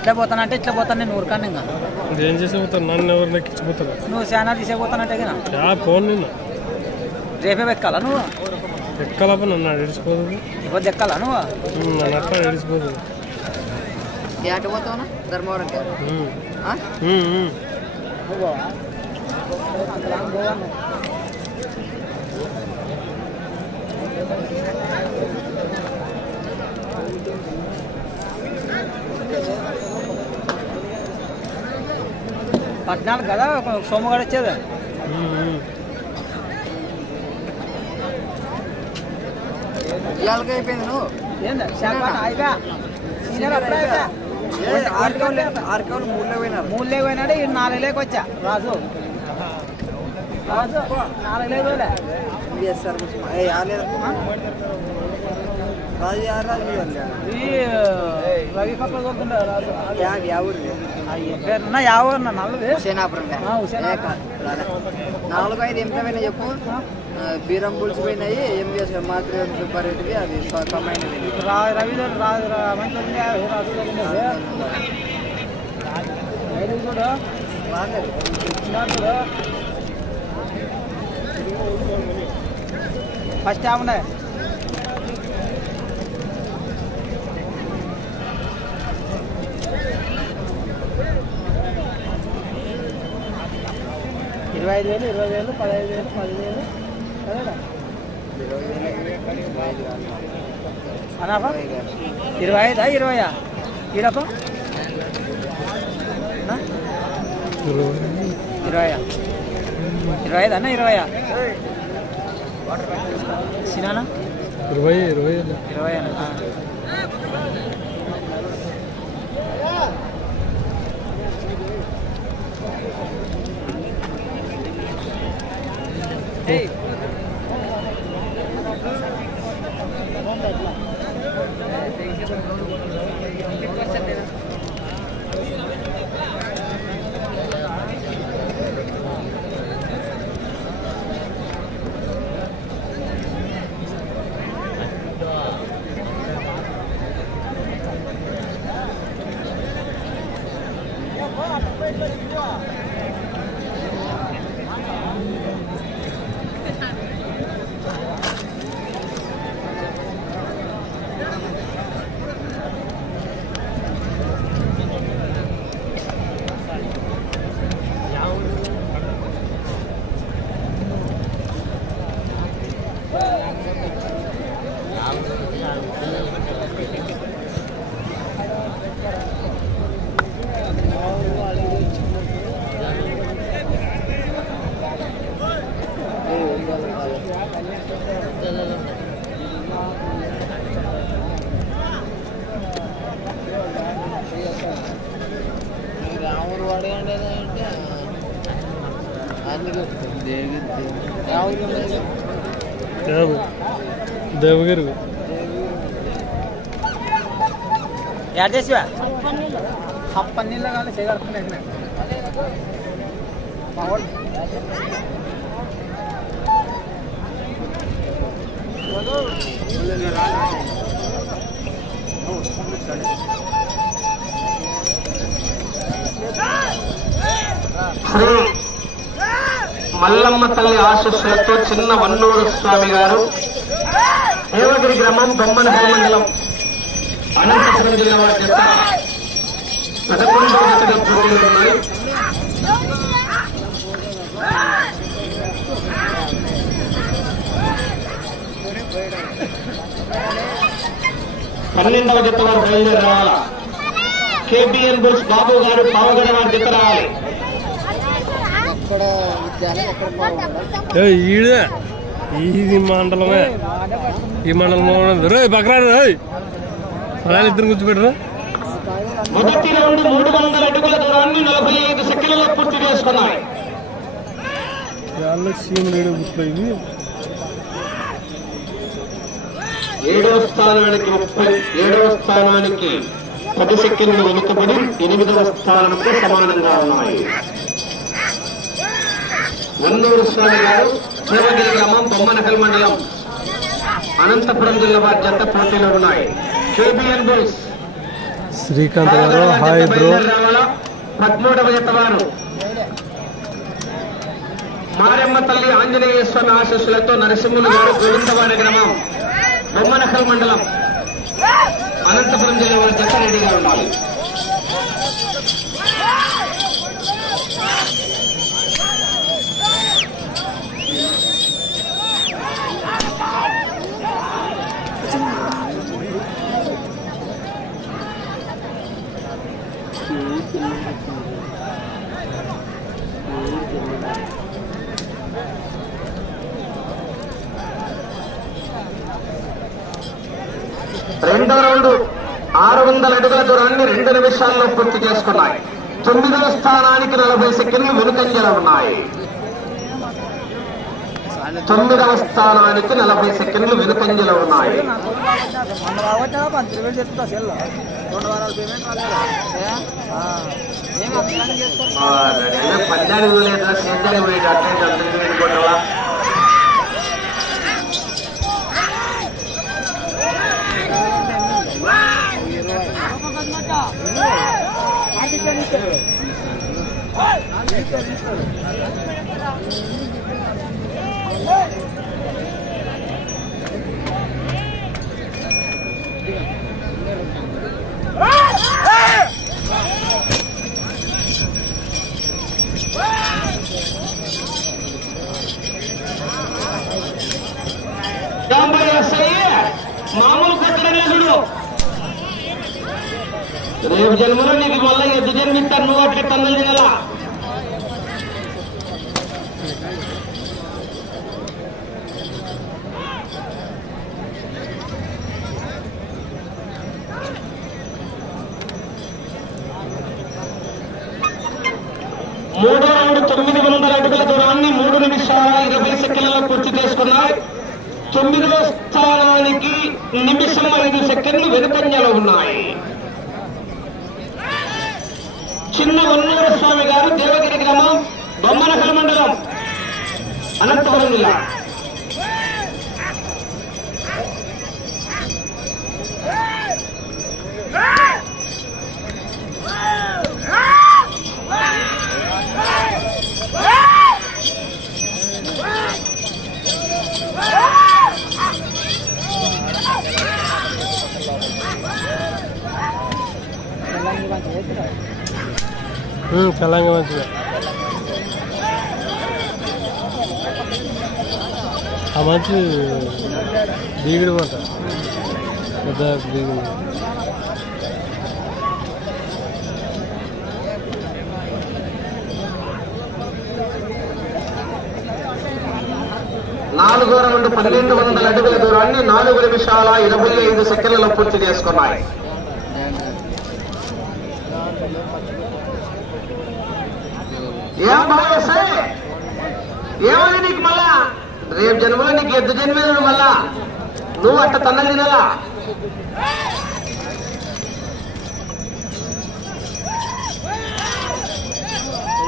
ఇట్లా పోతానంటే ఇట్లా పోతాను నేను ఊరికాను ఇంకా. ఏం చేసి పోతాను నన్ను ఎవరు నెక్కించిపోతారు నువ్వు చాలా తీసేపోతానంటే కదా. ఫోన్ నిన్న. రేపే ఎక్కాలా నువ్వు? ఎక్కలప నన్ను ఎడిచిపోదు ఇప్పుడు ఎక్కాలా నువ్వు? నన్ను అట్లా పోతావునా ధర్మవరంకి ఆ? పద్నాలుగు కదా సోమగాడు వచ్చేది. మూడులో పోయినాడు ఈ నాలుగు లేకు వచ్చా. రాజు. రాజు నాలుగు లేకు పోలే. రాజు రాజు ఈ రవి పక్క దొరుకుతుండే రాజు. యా యా పేరున్న నల్లది. హుసేనాపురం హుసేనాపురం. నాలుగు ఐదు ఎంత పోయినాయి చెప్పు. బీరం బుల్స్ పోయినాయి ఎంబీఎస్ మాతృ సుబ్బారెడ్డివి రా రవి దొరికి రాజు రా- మంచి దొరికిందే, ఏ రాజు దొరికిందే. ఐదు చూడు రాలేదు చిన్నాడు చూడు ఫస్ట్ ఏముండే ఇరవై ఐదు వేలు ఇరవై వేలు పదహైదు వేలు పదివేలు. అదేనా అనాపా? ఇరవై ఐదా ఇరవయా? ఈడపా? ఇరవయా? ఇరవై ఐదు అన్న ఇరవయా? సినానా? ఇరవై ఇరవై ఇరవై అన్న ఆ. రాముడు వాడేయండి అంటే అందుకు దేవు దేవగిరి యాడ్ చేసివా పన్నీళ్ళ కానీ చేయగలుగుతున్నాయి శ్రీ మల్లమ్మ తల్లి ఆశస్సులతో చిన్న వన్నూరు స్వామి గారు దేవగిరి గ్రామం బొమ్మనపల్లి మండలం అనంతపురం జిల్లా వారి యొక్క పదకొండవ పన్నెండవ జత వారు బయలుదేరి రావాలా కేబిఎన్ బుల్స్ బాబు గారు పావగడ వారి జత రావాలి ఈడే. ఇది మండలమే. ఈ మండలం రే బకరా అలా ఇద్దరు కూర్చోబెట్టరా. మొదటి రౌండ్ మూడు వందల అడుగుల దూరాన్ని నలభై ఐదు సెకండ్లలో పూర్తి చేసుకున్నాయి. ఏడవ స్థానానికి ముప్పై ఏడవ స్థానానికి పది సెకండ్లు వెనుకబడి ఎనిమిదవ స్థానంతో సమానంగా ఉన్నాయి. వన్నూరు స్వామి గారు దేవగిరి గ్రామం బొమ్మనకల్ మండలం. అనంతపురం జిల్లా వారి జత పోటీలో ఉన్నాయి. KBN bulls. శ్రీకాంత్ గారు హాయ్ బ్రో. పదమూడవ జత వారు. మారెమ్మ తల్లి ఆంజనేయ స్వామి ఆశీస్సులతో నరసింహులు గారు గోవిందవాడ గ్రామం. బొమ్మనకల్ మండలం అనంతపురం జిల్లా వారి జత రెడీగా ఉండాలి రెండో రౌండ్ ఆరు వందల అడుగుల దూరాన్ని రెండు నిమిషాల్లో పూర్తి చేసుకున్నాయి. తొమ్మిదవ స్థానానికి నలభై సెకండ్లు వెనుకంజల ఉన్నాయి. తొమ్మిదవ స్థానానికి నలభై సెకండ్లు వెనుకంజల ఉన్నాయి. మొన్న రావచ్చా పంతులు వేలు はい నిమిషాల సెకండ్లలో పూర్తి చేసుకున్నాయి తొమ్మిదవ స్థానానికి నిమిషం ఐదు సెకండ్లు వెనుకంజలో ఉన్నాయి చిన్న వన్నూర స్వామి గారు దేవగిరి గ్రామం బొమ్మనకల్ మండలం అనంతపురం జిల్లా Ah! తెలంగాణ మంచిగా ఆ మంచి బీగుడు మాట పెద్ద బీగుడు. నాలుగో రౌండ్ పన్నెండు వందల అడుగుల దూరాన్ని నాలుగు నిమిషాల ఇరవై ఐదు సెకండ్లలో పూర్తి చేసుకున్నాయి. ఏమని నీకు మళ్ళా? రేపు జన్మలో నీకు ఎద్దు జన్మ మళ్ళా? నువ్వు అట్ట తన్నలు తినలా?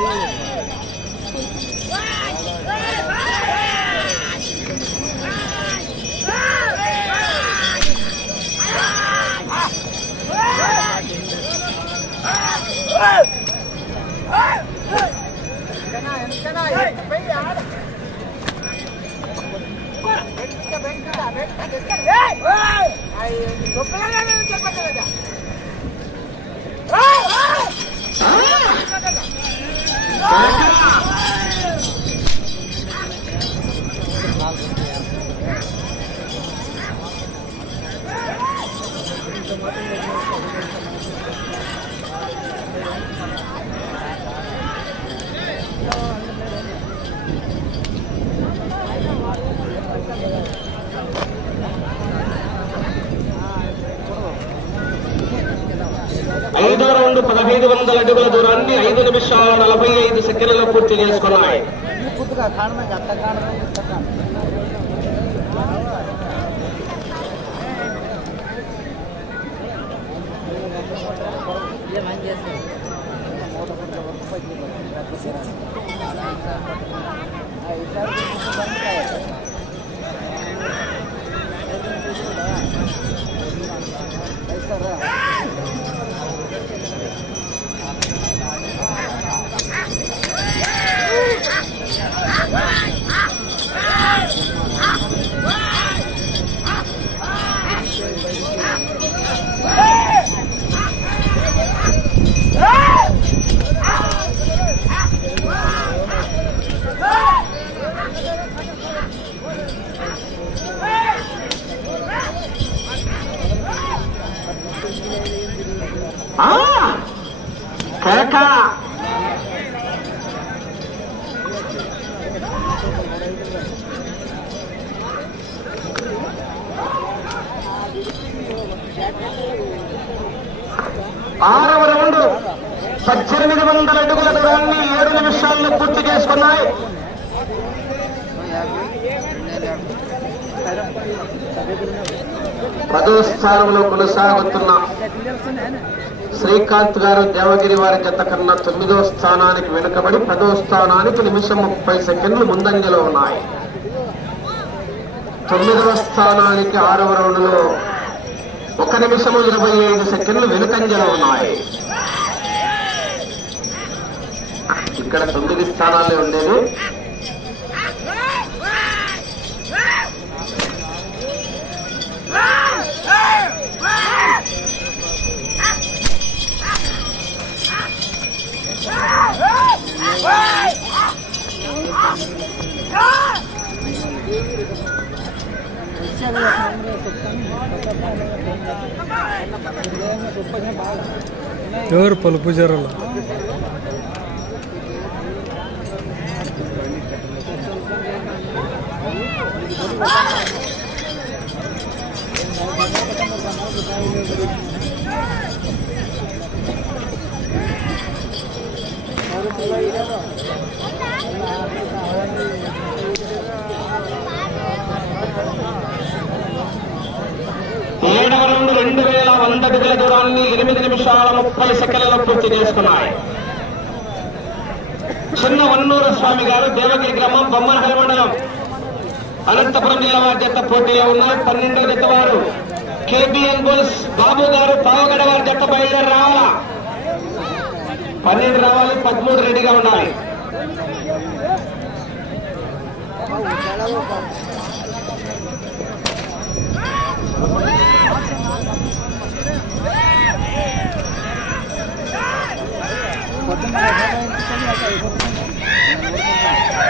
Yeah. ఐదు నిమిషాల నలభై ఐదు సెకండ్లలో పూర్తి చేసుకున్నాయి పుట్టుగా కారణం కేక ఆరవ రౌండ్ పద్దెనిమిది వందల అడుగుల దూరాన్ని ఏడు నిమిషాల్లో పూర్తి చేసుకున్నాయి. పదో స్థానంలో కొనసాగుతున్న శ్రీకాంత్ గారు దేవగిరి వారి జత కన్నా తొమ్మిదో స్థానానికి వెనుకబడి పదో స్థానానికి నిమిషం ముప్పై సెకండ్లు ముందంజలో ఉన్నాయి. తొమ్మిదవ స్థానానికి ఆరవ రౌండ్లో ఒక నిమిషము ఇరవై ఐదు సెకండ్లు వెనుకంజలో ఉన్నాయి. ఇక్కడ తొమ్మిది స్థానాలే ఉండేది ఎవరు పలు పూజారులు ఏడవ రౌండ్ రెండు వేల వంద అడుగుల దూరాన్ని ఎనిమిది నిమిషాల ముప్పై సెకండ్లలో పూర్తి చేసుకున్నాయి. చిన్న వన్నూర స్వామి గారు దేవగిరి గ్రామం బొమ్మనహరి మండలం. అనంతపురం జిల్లా వారి జత పోటీలో ఉన్నారు పన్నెండవ జత వారు కేబిఎన్ బుల్స్ బాబు గారు పావగడ వారి జత బయలుదేరి రావాలా? పన్నెండు రావాలి పదమూడు రెడీగా ఉండాలి. ఒక 那么我们接下来再有共同的呃，我想想。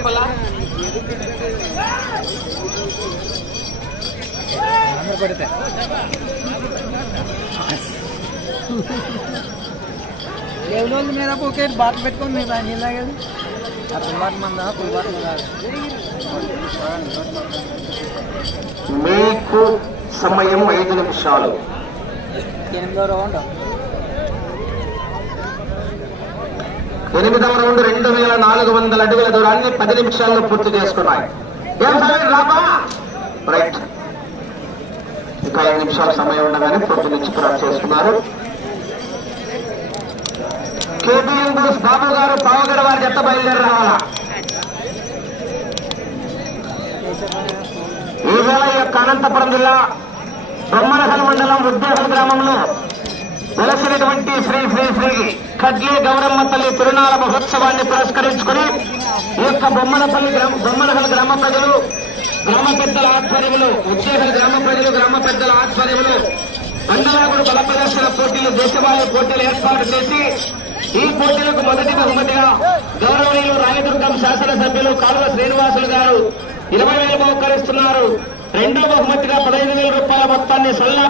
చెప్పాలా? పడితే దేవుని వాళ్ళు మీద ఒకే బాటలు పెట్టుకొని మీరు ఆయన తాగేది ఆ పుల్బాటు మంద? పుల్బాటు మీకు సమయం ఐదు నిమిషాలు. ఎనిమిదో రౌండ్. ఎనిమిదవ రౌండ్ రెండు వేల నాలుగు వందల అడుగుల దూరాన్ని పది నిమిషాల్లో పూర్తి చేసుకున్నాయి. ఏం సమయం రాబా రైట్. ఇంకా ఐదు నిమిషాల సమయం ఉండగానే పూర్తి నుంచి క్రాస్ చేసుకున్నారు. కేబిఎన్ బుల్స్ బాబు గారు పావగడ వారి జత బయలుదేరి రావాలా ఈవేళ ఈ యొక్క అనంతపురం జిల్లా బ్రహ్మరహల్ మండలం ఉద్యోగ గ్రామంలో వెలసినటువంటి శ్రీ శ్రీ శ్రీ కడ్లే గౌరమ్మ తల్లి తిరునాళ మహోత్సవాన్ని పురస్కరించుకుని ఈ యొక్క బొమ్మనపల్లి గ్రామ గ్రామ ప్రజలు గ్రామ పెద్దల ఆధ్వర్యంలో ఉద్యోగ గ్రామ ప్రజలు గ్రామ పెద్దల ఆధ్వర్యంలో మండలాగుడు బల ప్రదర్శన పోటీలు దేశవాళీ పోటీలు ఏర్పాటు చేసి ఈ పోటీలకు మొదటి బహుమతిగా గౌరవనీయులు రాయదుర్గం శాసనసభ్యులు కాలువ శ్రీనివాసులు గారు ఇరవై వేలు బహుకరిస్తున్నారు. రెండో బహుమతిగా పదహైదు వేల రూపాయల మొత్తాన్ని సల్లా